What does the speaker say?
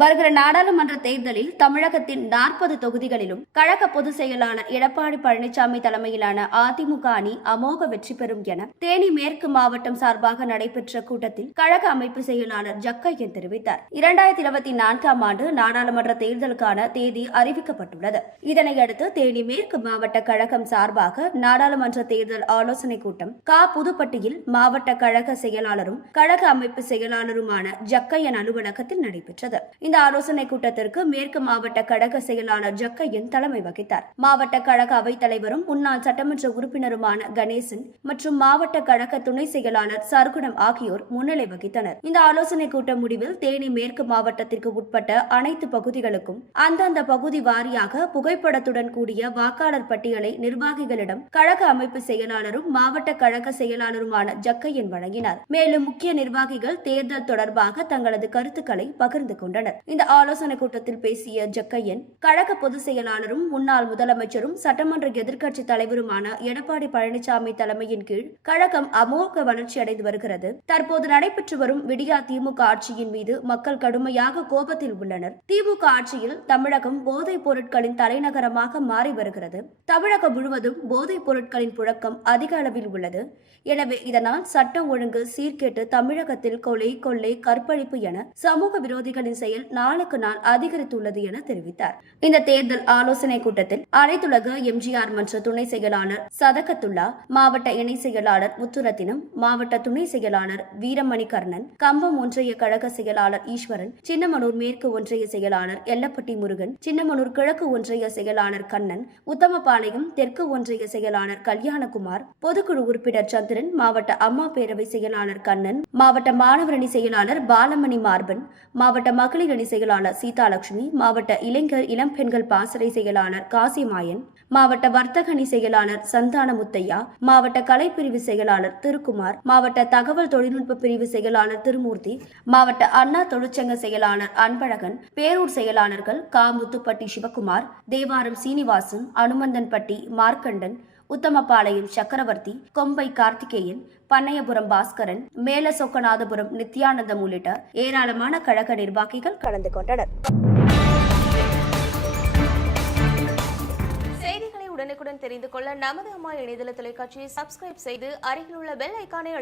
வருகிற நாடாளுமன்ற தேர்தலில் தமிழகத்தின் நாற்பது தொகுதிகளிலும் கழக பொதுச் செயலாளர் எடப்பாடி பழனிசாமி தலைமையிலான அதிமுக அணி அமோக வெற்றி பெறும் என தேனி மேற்கு மாவட்டம் சார்பாக நடைபெற்ற கூட்டத்தில் கழக அமைப்பு செயலாளர் ஜக்கையன் தெரிவித்தார். இரண்டாயிரத்தி இருபத்தி நான்காம் ஆண்டு நாடாளுமன்ற தேர்தலுக்கான தேதி அறிவிக்கப்பட்டுள்ளது. இதனையடுத்து தேனி மேற்கு மாவட்ட கழகம் சார்பாக நாடாளுமன்ற தேர்தல் ஆலோசனைக் கூட்டம் கா புதுப்பட்டியில் மாவட்ட கழக செயலாளரும் கழக அமைப்பு செயலாளருமான ஜக்கையன் அலுவலகத்தில் நடைபெற்றது. இந்த ஆலோசனை கூட்டத்திற்கு மேற்கு மாவட்ட கழக செயலாளர் ஜக்கையன் தலைமை வகித்தார். மாவட்ட கழக அவைத் தலைவரும் முன்னாள் சட்டமன்ற உறுப்பினருமான கணேசன் மற்றும் மாவட்ட கழக துணை செயலாளர் சர்க்குணம் ஆகியோர் முன்னிலை வகித்தனர். இந்த ஆலோசனை கூட்ட முடிவில் தேனி மேற்கு மாவட்டத்திற்கு உட்பட்ட அனைத்து பகுதிகளுக்கும் அந்தந்த பகுதி வாரியாக புகைப்படத்துடன் கூடிய வாக்காளர் பட்டியலை நிர்வாகிகளிடம் கழக அமைப்பு செயலாளரும் மாவட்ட கழக செயலாளருமான ஜக்கையன் வழங்கினார். மேலும் முக்கிய நிர்வாகிகள் தேர்தல் தொடர்பாக தங்களது கருத்துக்களை பகிர்ந்து கொண்டனர். இந்த ஆலோசனை கூட்டத்தில் பேசிய ஜக்கையன் கழக பொதுச் செயலாளரும் முன்னாள் முதலமைச்சரும் சட்டமன்ற எதிர்க்கட்சி தலைவருமான எடப்பாடி பழனிசாமி தலைமையின் கீழ் கழகம் அமோக வளர்ச்சி அடைந்து வருகிறது. தற்போது நடைபெற்று வரும் விடியா திமுக ஆட்சியின் மீது மக்கள் கடுமையாக கோபத்தில் உள்ளனர். திமுக ஆட்சியில் தமிழகம் போதைப் பொருட்களின் தலைநகரமாக மாறி வருகிறது. தமிழகம் முழுவதும் போதைப் பொருட்களின் புழக்கம் அதிக அளவில் உள்ளது. எனவே இதனால் சட்டம் ஒழுங்கு சீர்கேட்டு தமிழகத்தில் கொலை கொள்ளை கற்பழிப்பு என சமூக விரோதிகளின் செயல் எண்ணிக்கையில் நாளுக்கு நாள் அதிகரித்துள்ளது என தெரிவித்தார். இந்த தேர்தல் ஆலோசனை கூட்டத்தில் அனைத்துலக எம்ஜிஆர் மன்ற துணை செயலாளர் சதகத்துல்லா மாவட்ட இணை செயலாளர் முத்துரத்தினம் மாவட்ட துணை செயலாளர் வீரமணி கர்ணன் கம்பம் ஒன்றிய கழக செயலாளர் ஈஸ்வரன் சின்னமனூர் மேற்கு ஒன்றிய செயலாளர் எல்லப்பட்டி முருகன் சின்னமனூர் கிழக்கு ஒன்றிய செயலாளர் கண்ணன் உத்தமபாளையம் தெற்கு ஒன்றிய செயலாளர் கல்யாணகுமார் பொதுக்குழு உறுப்பினர் சந்திரன் மாவட்ட அம்மா பேரவை செயலாளர் கண்ணன் மாவட்ட மாணவரணி செயலாளர் பாலமணி மார்பன் மாவட்ட மகளிர் அணி செயலாளர் சீதாலட்சுமி மாவட்ட இளைஞர் இளம் பெண்கள் பாசறை செயலாளர் காசிமாயன் மாவட்ட வர்த்தக அணி செயலாளர் சந்தான முத்தையா மாவட்ட கலைப்பிரிவு செயலாளர் திருக்குமார் மாவட்ட தகவல் தொழில்நுட்ப பிரிவு செயலாளர் திருமூர்த்தி மாவட்ட அண்ணா தொழிற்சங்க செயலாளர் அன்பழகன் பேரூர் செயலாளர்கள் கா முத்துப்பட்டி சிவகுமார் தேவாரம் சீனிவாசன் அனுமந்தன்பட்டி மார்க்கண்டன் உத்தமபாளையம் சக்கரவர்த்தி கொம்பை கார்த்திகேயன் பண்ணையபுரம் பாஸ்கரன் மேல சொக்கநாதபுரம் நித்யானந்தம் உள்ளிட்ட ஏராளமான கழக நிர்வாகிகள் கலந்து கொண்டனர். செய்திகளை உடனுக்குடன் தெரிந்து கொள்ள நமது அம்மா இணையதள தொலைக்காட்சியை சப்ஸ்கிரைப் செய்து அருகிலுள்ள பெல் ஐக்கானை